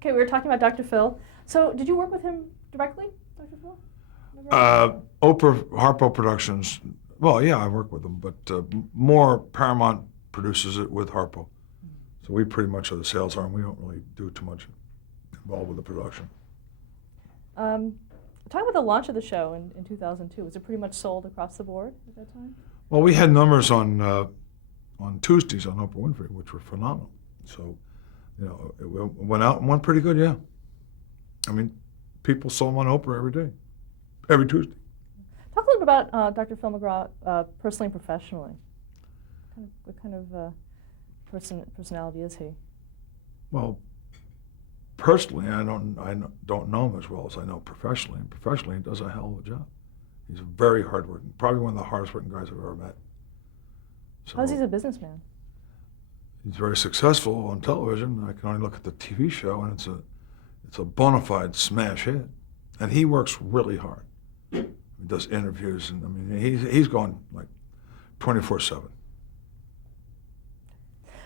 Okay, we were talking about Dr. Phil. So did you work with him directly, Dr. Phil? Oprah, Harpo Productions, well, yeah, I work with them, but more Paramount produces it with Harpo. So we pretty much are the sales arm. We don't really do too much involved with the production. Talk about the launch of the show in 2002. Was it pretty much sold across the board at that time? Well, we had numbers on Tuesdays on Oprah Winfrey, which were phenomenal. So, you know, it went out and went pretty good, yeah. I mean, people saw him on Oprah every day, every Tuesday. Talk a little bit about Dr. Phil McGraw personally and professionally. What kind of personality is he? Well, personally, I don't know him as well as I know professionally. And professionally, he does a hell of a job. He's very hardworking, probably one of the hardest working guys I've ever met. So, how's he as a businessman? He's very successful on television. I can only look at the TV show, and it's a bona fide smash hit. And he works really hard. He does interviews, and I mean, he's going like 24/7.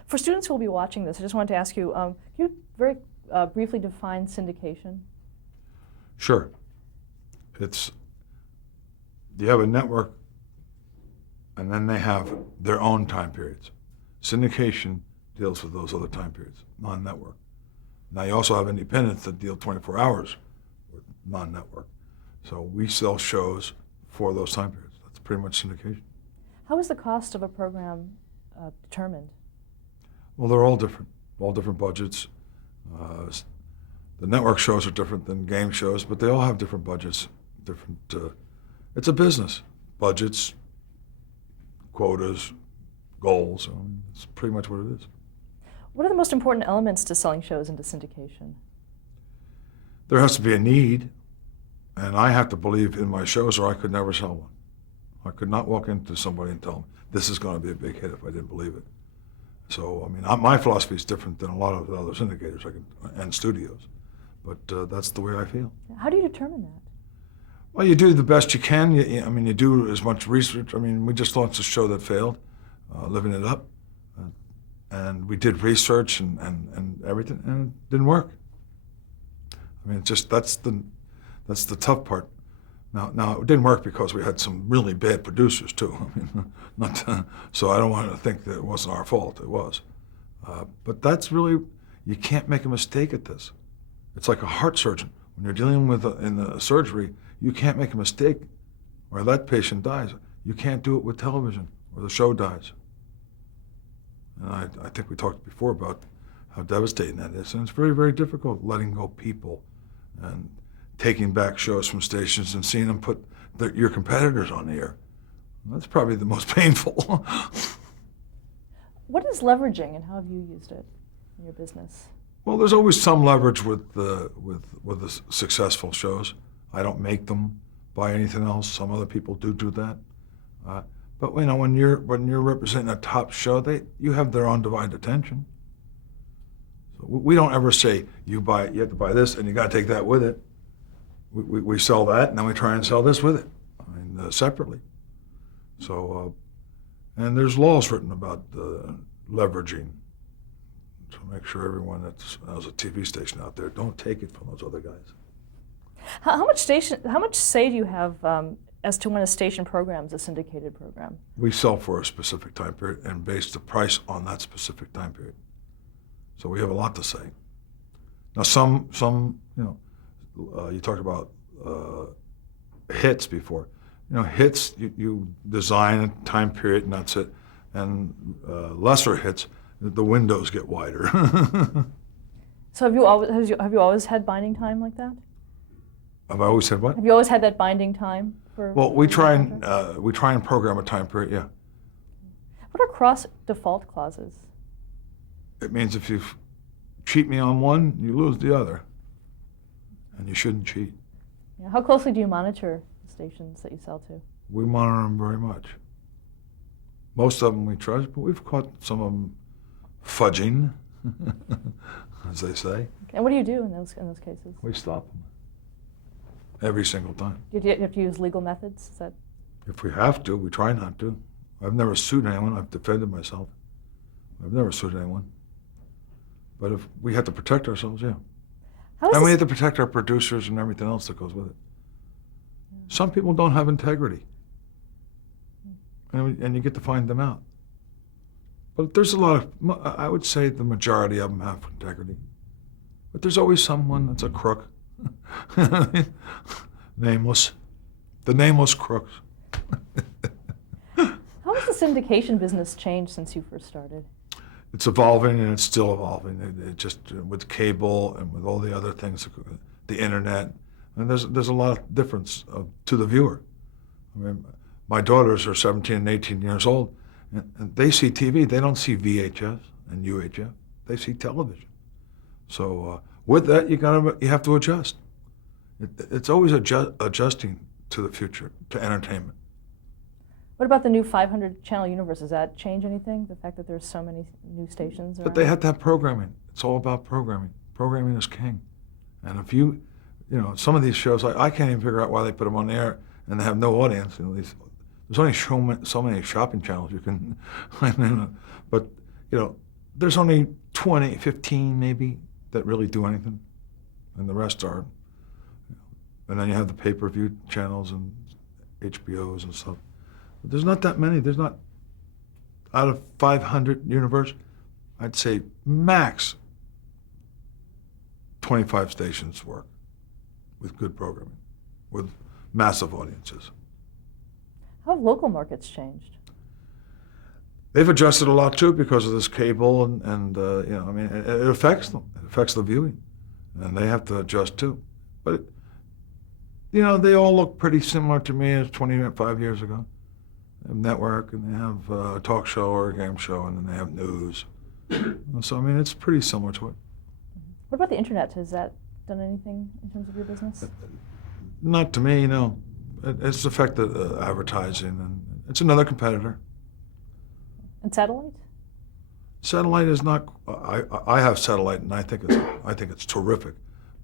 For students who will be watching this, I just wanted to ask you, can you very briefly define syndication? Sure. You have a network, and then they have their own time periods. Syndication deals with those other time periods, non-network. Now you also have independents that deal 24 hours with non-network. So we sell shows for those time periods. That's pretty much syndication. How is the cost of a program determined? Well, they're all different budgets. The network shows are different than game shows, but they all have different budgets, it's a business. Budgets, quotas, goals, it's pretty much what it is. What are the most important elements to selling shows into syndication? There has to be a need, and I have to believe in my shows or I could never sell one. I could not walk into somebody and tell them, this is going to be a big hit if I didn't believe it. So, I mean, my philosophy is different than a lot of the other syndicators and studios, but that's the way I feel. How do you determine that? Well, you do the best you can. You do as much research. I mean, we just launched a show that failed, Living It Up, and we did research and everything, and it didn't work. I mean, that's the tough part. Now it didn't work because we had some really bad producers too. I mean, so I don't want to think that it wasn't our fault. It was, but that's really, you can't make a mistake at this. It's like a heart surgeon. When you're dealing with in the surgery, you can't make a mistake or that patient dies. You can't do it with television or the show dies. And I think we talked before about how devastating that is. And it's very, very difficult letting go people and taking back shows from stations and seeing them put your competitors on the air. That's probably the most painful. What is leveraging and how have you used it in your business? Well, there's always some leverage with the successful shows. I don't make them buy anything else. Some other people do that. But you know, when you're representing a top show, you have their undivided attention. So we don't ever say you have to buy this and you got to take that with it. We sell that and then we try and sell this with it, I mean, separately. So, and there's laws written about leveraging. So make sure everyone that has a TV station out there, don't take it from those other guys. How much say do you have as to when a station programs a syndicated program? We sell for a specific time period and base the price on that specific time period. So we have a lot to say. Now some you know, you talked about hits before. You know, hits, you design a time period and that's it. And lesser hits, the windows get wider. So have you always had binding time like that? Have I always said what? Have you always had that binding time for? Well, we try and program a time period. Yeah. What are cross default clauses? It means if you cheat me on one, you lose the other, and you shouldn't cheat. Yeah. How closely do you monitor the stations that you sell to? We monitor them very much. Most of them we trust, but we've caught some of them fudging, as they say. And what do you do in those cases? We stop them every single time. Do you have to use legal methods? Is that? If we have to, we try not to. I've never sued anyone. I've defended myself. I've never sued anyone. But if we have to protect ourselves, yeah. How is And we this, have to protect our producers and everything else that goes with it. Some people don't have integrity. And you get to find them out. But there's a lot of, I would say the majority of them have integrity. But there's always someone that's a crook. Nameless. The nameless crooks. how has the syndication business changed since you first started? It's evolving and it's still evolving. It just with cable and with all the other things, the internet, and there's a lot of difference to the viewer. I mean, my daughters are 17 and 18 years old, and they see TV. They don't see VHS and UHF. They see television. So with that, you have to adjust. It's always adjusting to the future, to entertainment. What about the new 500-channel universe? Does that change anything? The fact that there's so many new stations around? But they have to have programming. It's all about programming. Programming is king. And if you some of these shows, I can't even figure out why they put them on the air and they have no audience. There's only so many shopping channels you can, but there's only 20, 15 maybe that really do anything, and the rest are. And then you have the pay-per-view channels and HBOs and stuff. But there's not that many. There's not, out of 500 universe, I'd say max 25 stations work with good programming, with massive audiences. How have local markets changed? They've adjusted a lot too because of this cable and it affects them. It affects the viewing, and they have to adjust too. But they all look pretty similar to me as 25 years ago. They have network, and they have a talk show or a game show, and then they have news. So it's pretty similar to it. What about the internet? Has that done anything in terms of your business? Not to me, no. It's affected advertising, and it's another competitor. And satellite? Satellite is not. I have satellite, and I think it's terrific,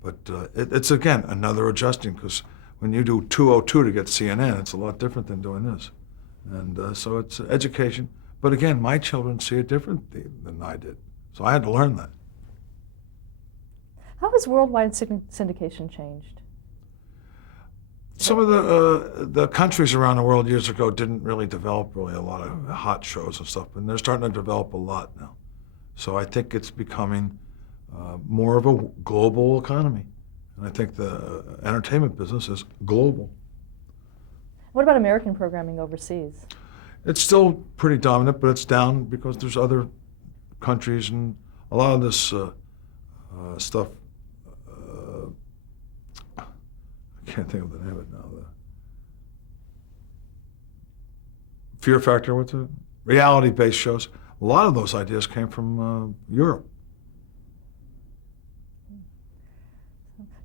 but it's again another adjusting, because when you do 202 to get CNN, it's a lot different than doing this, and so it's education. But again, my children see it differently than I did, so I had to learn that. How has worldwide syndication changed? Some of the countries around the world years ago didn't really develop a lot of hot shows and stuff, and they're starting to develop a lot now. So I think it's becoming more of a global economy, and I think the entertainment business is global. What about American programming overseas? It's still pretty dominant, but it's down because there's other countries, and a lot of this stuff. I can't think of the name of it now. The Fear Factor, what's it? Reality-based shows. A lot of those ideas came from Europe.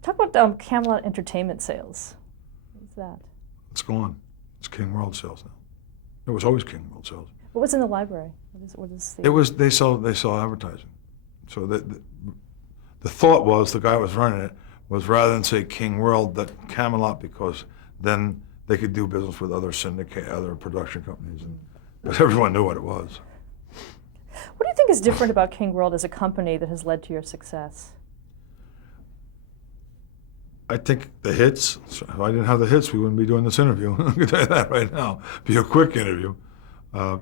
Talk about Camelot Entertainment sales. What's that? It's gone. It's King World sales now. It was always King World sales. What was in the library? What is the... It was they sell advertising. So the thought was, the guy who was running it was, rather than say King World, that Camelot, because then they could do business with other production companies, but everyone knew what it was. What do you think is different about King World as a company that has led to your success? I think the hits. So if I didn't have the hits, we wouldn't be doing this interview. I can tell you that right now. It'd be a quick interview. I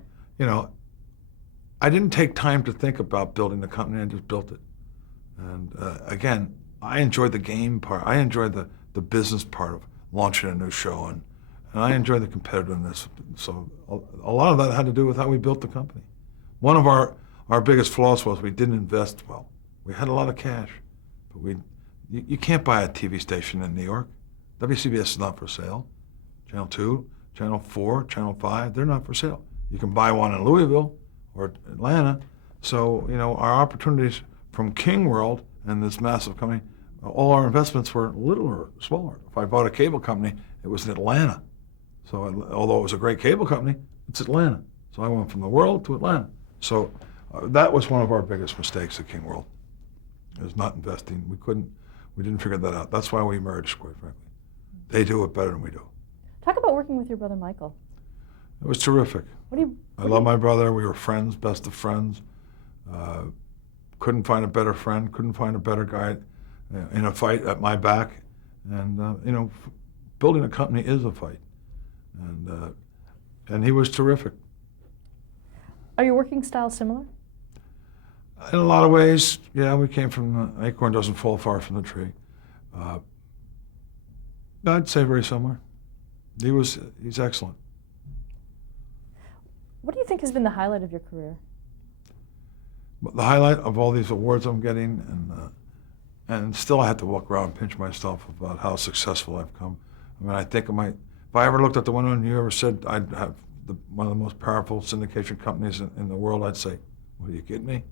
didn't take time to think about building the company. I just built it. And again, I enjoyed the game part. I enjoyed the business part of launching a new show, and I enjoyed the competitiveness. So a lot of that had to do with how we built the company. One of our biggest flaws was we didn't invest well. We had a lot of cash, but you can't buy a TV station in New York. WCBS is not for sale. Channel 2, Channel 4, Channel 5, they're not for sale. You can buy one in Louisville or Atlanta. So, our opportunities from King World and this massive company, all our investments were littler, smaller. If I bought a cable company, it was in Atlanta. So although it was a great cable company, it's Atlanta. So I went from the world to Atlanta. So that was one of our biggest mistakes at King World, is not investing. We didn't figure that out. That's why we merged, quite frankly. They do it better than we do. Talk about working with your brother Michael. It was terrific. I love my brother. We were friends, best of friends. Couldn't find a better friend, couldn't find a better guy. in a fight at my back. And, building a company is a fight. And he was terrific. Are your working styles similar? In a lot of ways, yeah, we came from, the acorn doesn't fall far from the tree. I'd say very similar. He's excellent. What do you think has been the highlight of your career? But the highlight of all these awards I'm getting, and still I have to walk around and pinch myself about how successful I've come. I mean, I think if I ever looked out the window and you ever said I'd have one of the most powerful syndication companies in the world, I'd say, "What, are you kidding me?"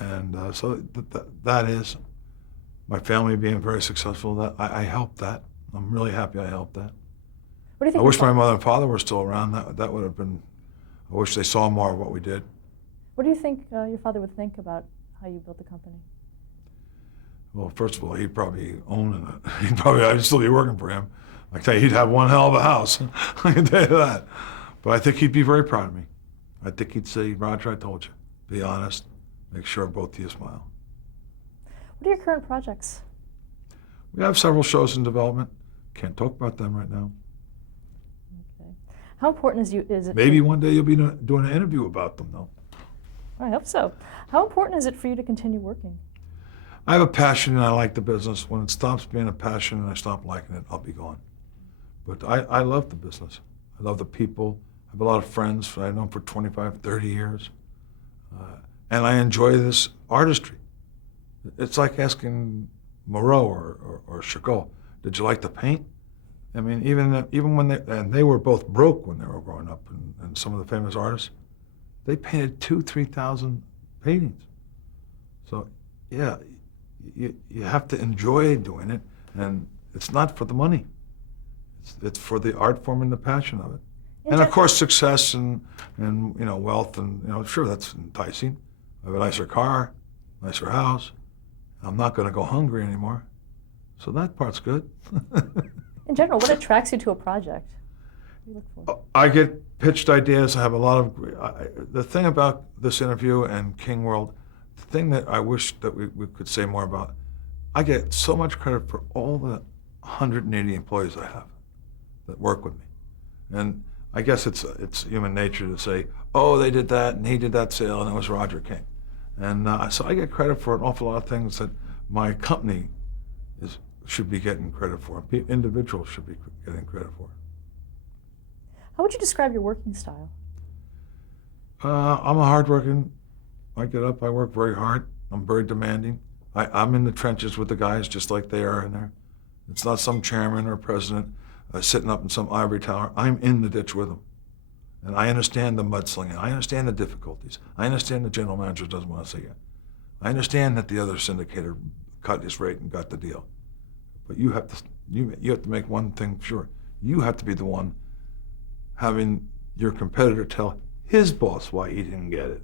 And so that is my family being very successful. That I helped that. I'm really happy I helped that. What do you think? I wish my mother and father were still around. That would have been. I wish they saw more of what we did. What do you think your father would think about how you built the company? Well, first of all, he'd probably own it. I'd still be working for him. I tell you, he'd have one hell of a house. I can tell you that. But I think he'd be very proud of me. I think he'd say, "Roger, I told you. Be honest. Make sure both of you smile." What are your current projects? We have several shows in development. Can't talk about them right now. Okay. How important is it? Maybe one day you'll be doing an interview about them, though. I hope so. How important is it for you to continue working? I have a passion and I like the business. When it stops being a passion and I stop liking it, I'll be gone. But I love the business. I love the people. I have a lot of friends I've known for 25, 30 years. And I enjoy this artistry. It's like asking Moreau or Chagall, "Did you like to paint?" I mean, even when they were both broke when they were growing up, and some of the famous artists, they painted 2,000, 3,000 paintings. So, yeah, you have to enjoy doing it, and it's not for the money. It's for the art form and the passion of it. And of course, success and wealth and sure, that's enticing. I have a nicer car, nicer house. I'm not going to go hungry anymore, so that part's good. In general, what attracts you to a project? What do you look for? I get pitched ideas. I have a lot of. The thing about this interview and King World, the thing that I wish that we could say more about, I get so much credit for all the 180 employees I have that work with me, and I guess it's human nature to say, "Oh, they did that and he did that sale and it was Roger King," and so I get credit for an awful lot of things that my company should be getting credit for. Individuals should be getting credit for. How would you describe your working style? I'm a hardworking. I get up. I work very hard. I'm very demanding. I'm in the trenches with the guys just like they are in there. It's not some chairman or president sitting up in some ivory tower. I'm in the ditch with them. And I understand the mudslinging. I understand the difficulties. I understand the general manager doesn't want to see it. I understand that the other syndicator cut his rate and got the deal. But you have to make one thing sure. You have to be the one having your competitor tell his boss why he didn't get it.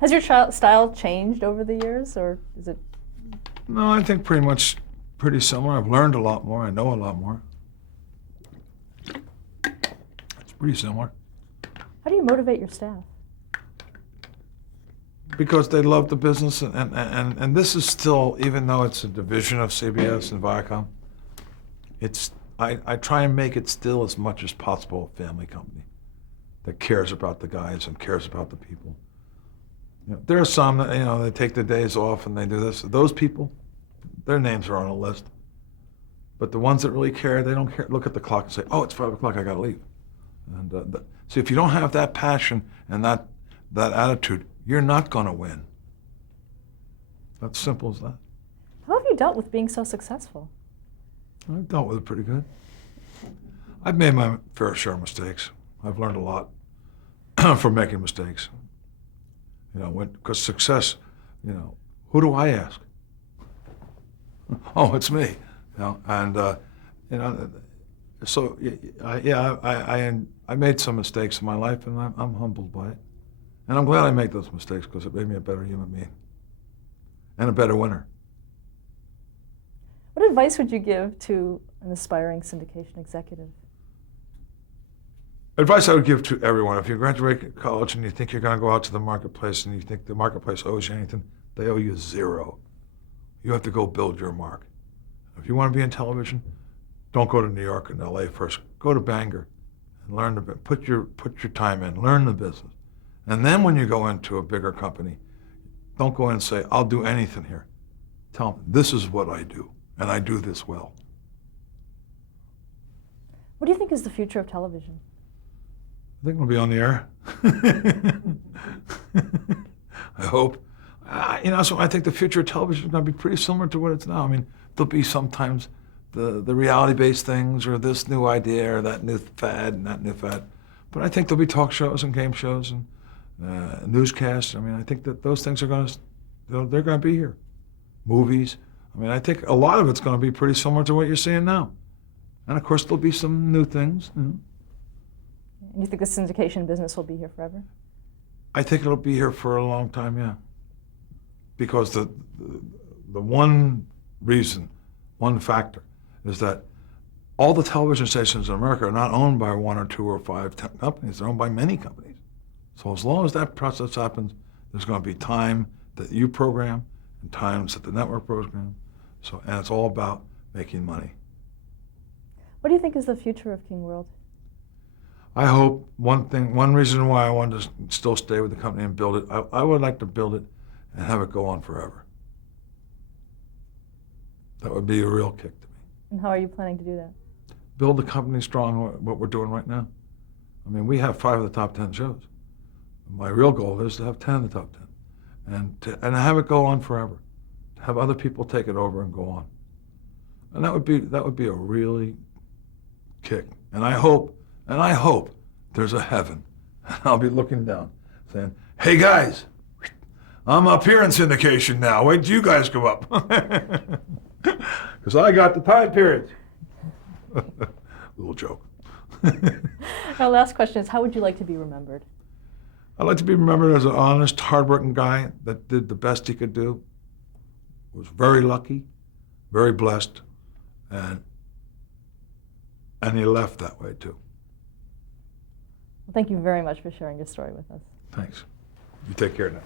Has your style changed over the years, or is it? No, I think pretty similar. I've learned a lot more. I know a lot more. It's pretty similar. How do you motivate your staff? Because they love the business, and this is still, even though it's a division of CBS and Viacom, I try and make it still as much as possible a family company that cares about the guys and cares about the people. There are some that, they take the days off and they do this. Those people, their names are on a list. But the ones that really care, they don't care. Look at the clock and say, "Oh, it's 5 o'clock, I gotta leave." And so if you don't have that passion and that attitude, you're not gonna win. That's simple as that. How have you dealt with being so successful? I've dealt with it pretty good. I've made my fair share of mistakes. I've learned a lot from making mistakes. Because success, who do I ask? Oh, it's me. So I made some mistakes in my life, and I'm humbled by it. And I'm glad I made those mistakes because it made me a better human being and a better winner. What advice would you give to an aspiring syndication executive? Advice I would give to everyone: if you graduate college and you think you're going to go out to the marketplace and you think the marketplace owes you anything, They owe you zero. You have to go build your mark. If you want to be in television, don't go to New York and LA first. Go to Bangor and learn the put your time in, learn the business. And then when you go into a bigger company, don't go in and say, I'll do anything here. Tell them, this is what I do, and I do this well. What do you think is the future of television? I think we'll be on the air. I hope. So I think the future of television is going to be pretty similar to what it's now. I mean, there'll be sometimes the reality-based things or this new idea or that new fad and that new fad. But I think there'll be talk shows and game shows and newscasts. I mean, I think that those things are going to, they're going to be here. Movies. I mean, I think a lot of it's going to be pretty similar to what you're seeing now. And of course, there'll be some new things. And you think the syndication business will be here forever? I think it'll be here for a long time, yeah. Because the one reason, one factor, is that all the television stations in America are not owned by 1 or 2 or 5 companies. They're owned by many companies. So as long as that process happens, there's going to be time that you program and times that the network program. And it's all about making money. What do you think is the future of King World? I hope one reason why I wanted to still stay with the company and build it, I would like to build it and have it go on forever. That would be a real kick to me. And how are you planning to do that? Build the company strong, what we're doing right now. I mean, we have 5 of the top 10 shows. My real goal is to have 10 of the top 10 and have it go on forever. To have other people take it over and go on. And that would be a really kick. And I hope there's a heaven. I'll be looking down saying, hey guys, I'm up here in syndication now. Wait till you guys go up. Because I got the time period. Little joke. Our last question is, how would you like to be remembered? I'd like to be remembered as an honest, hardworking guy that did the best he could do, was very lucky, very blessed, and he left that way too. Well, thank you very much for sharing your story with us. Thanks. You take care now.